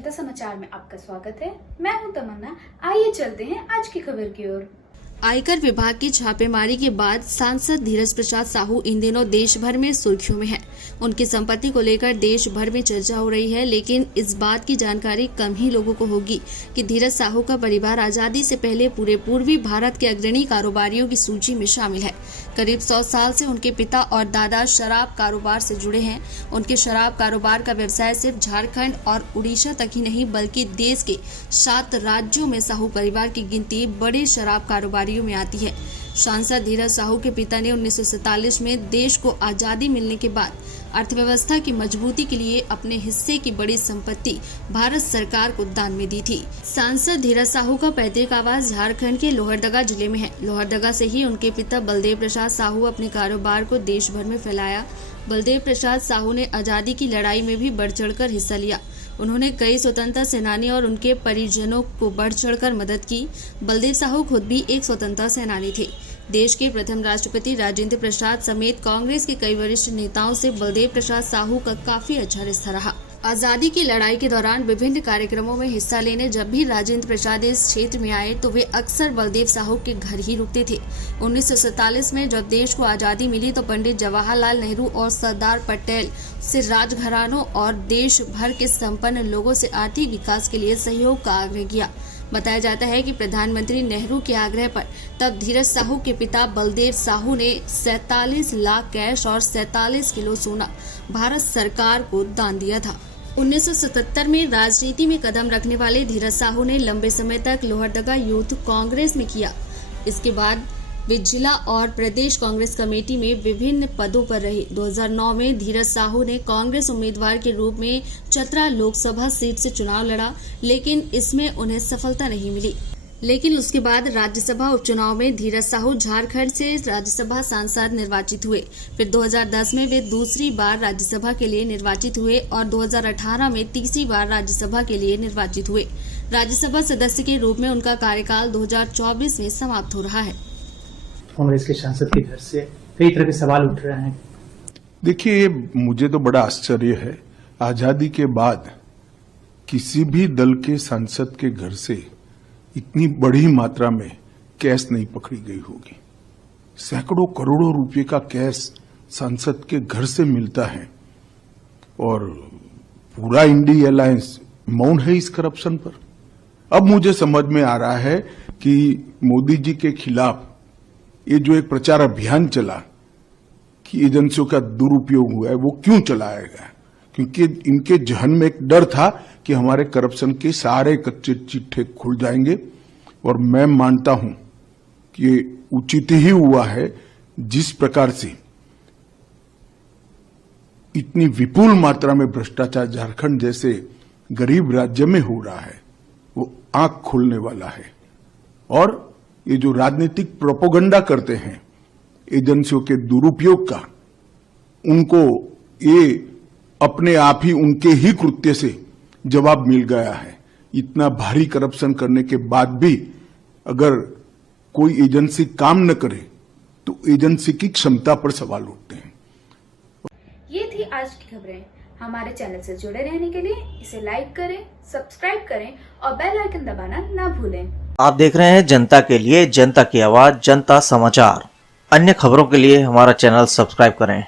जनता समाचार में आपका स्वागत है। मैं हूं तमन्ना। आइए चलते हैं आज की खबर की ओर। आयकर विभाग की छापेमारी के बाद सांसद धीरज प्रसाद साहू इन दिनों देश भर में सुर्खियों में हैं। उनकी संपत्ति को लेकर देश भर में चर्चा हो रही है, लेकिन इस बात की जानकारी कम ही लोगों को होगी कि धीरज साहू का परिवार आजादी से पहले पूरे पूर्वी भारत के अग्रणी कारोबारियों की सूची में शामिल है। करीब 100 साल से उनके पिता और दादा शराब कारोबार से जुड़े हैं। उनके शराब कारोबार का व्यवसाय सिर्फ झारखंड और उड़ीसा तक ही नहीं, बल्कि देश के 7 राज्यों में साहू परिवार की गिनती बड़े शराब कारोबारियों में आती है। सांसद धीरज साहू के पिता ने 1947 में देश को आजादी मिलने के बाद अर्थव्यवस्था की मजबूती के लिए अपने हिस्से की बड़ी संपत्ति भारत सरकार को दान में दी थी। सांसद धीरज साहू का पैतृक आवास झारखंड के लोहरदगा जिले में है। लोहरदगा से ही उनके पिता बलदेव प्रसाद साहू अपने कारोबार को देश भर में फैलाया। बलदेव प्रसाद साहू ने आजादी की लड़ाई में भी बढ़ चढ़कर हिस्सा लिया। उन्होंने कई स्वतंत्रता सेनानी और उनके परिजनों को बढ़ चढ़कर मदद की। बलदेव साहू खुद भी एक स्वतंत्रता सेनानी थे। देश के प्रथम राष्ट्रपति राजेंद्र प्रसाद समेत कांग्रेस के कई वरिष्ठ नेताओं से बलदेव प्रसाद साहू का काफी अच्छा रिश्ता रहा। आजादी की लड़ाई के दौरान विभिन्न कार्यक्रमों में हिस्सा लेने जब भी राजेंद्र प्रसाद इस क्षेत्र में आए तो वे अक्सर बलदेव साहू के घर ही रुकते थे। 1947 में जब देश को आजादी मिली तो पंडित जवाहरलाल नेहरू और सरदार पटेल से राजघरानों और देश भर के संपन्न लोगों से आर्थिक विकास के लिए सहयोग का आग्रह किया। बताया जाता है कि प्रधानमंत्री नेहरू के आग्रह पर तब धीरज साहू के पिता बलदेव साहू ने 47 लाख कैश और 47 किलो सोना भारत सरकार को दान दिया था। 1977 में राजनीति में कदम रखने वाले धीरज साहू ने लंबे समय तक लोहरदगा यूथ कांग्रेस में किया। इसके बाद वे जिला और प्रदेश कांग्रेस कमेटी में विभिन्न पदों पर रहे। 2009 में धीरज साहू ने कांग्रेस उम्मीदवार के रूप में चतरा लोकसभा सीट से चुनाव लड़ा, लेकिन इसमें उन्हें सफलता नहीं मिली। लेकिन उसके बाद राज्यसभा उपचुनाव में धीरज साहू झारखंड से राज्यसभा सांसद निर्वाचित हुए। फिर 2010 में वे दूसरी बार राज्यसभा के लिए निर्वाचित हुए और 2018 में तीसरी बार राज्यसभा के लिए निर्वाचित हुए। राज्यसभा सदस्य के रूप में उनका कार्यकाल 2024 में समाप्त हो रहा है। कांग्रेस के सांसद के घर से कई तरह के सवाल उठ रहे हैं। देखिए, मुझे तो बड़ा आश्चर्य है, आजादी के बाद किसी भी दल के सांसद के घर से इतनी बड़ी मात्रा में कैश नहीं पकड़ी गई होगी। सैकड़ों करोड़ों रुपए का कैश सांसद के घर से मिलता है और पूरा इंडी अलायंस मौन है इस करप्शन पर। अब मुझे समझ में आ रहा है कि मोदी जी के खिलाफ ये जो एक प्रचार अभियान चला कि एजेंसियों का दुरुपयोग हुआ है, वो क्यों चलाया गया? क्योंकि इनके जहन में एक डर था कि हमारे करप्शन के सारे कच्चे चिट्ठे खुल जाएंगे। और मैं मानता हूं कि ये उचित ही हुआ है। जिस प्रकार से इतनी विपुल मात्रा में भ्रष्टाचार झारखंड जैसे गरीब राज्य में हो रहा है, वो आंख खोलने वाला है। और ये जो राजनीतिक प्रोपोगंडा करते हैं एजेंसियों के दुरुपयोग का, उनको ये अपने आप ही उनके ही कृत्य से जवाब मिल गया है। इतना भारी करप्शन करने के बाद भी अगर कोई एजेंसी काम न करे तो एजेंसी की क्षमता पर सवाल उठते हैं। ये थी आज की खबरें। हमारे चैनल से जुड़े रहने के लिए इसे लाइक करें, सब्सक्राइब करें और बेल आइकन दबाना ना भूलें। आप देख रहे हैं जनता के लिए जनता की आवाज जनता समाचार। अन्य खबरों के लिए हमारा चैनल सब्सक्राइब करें।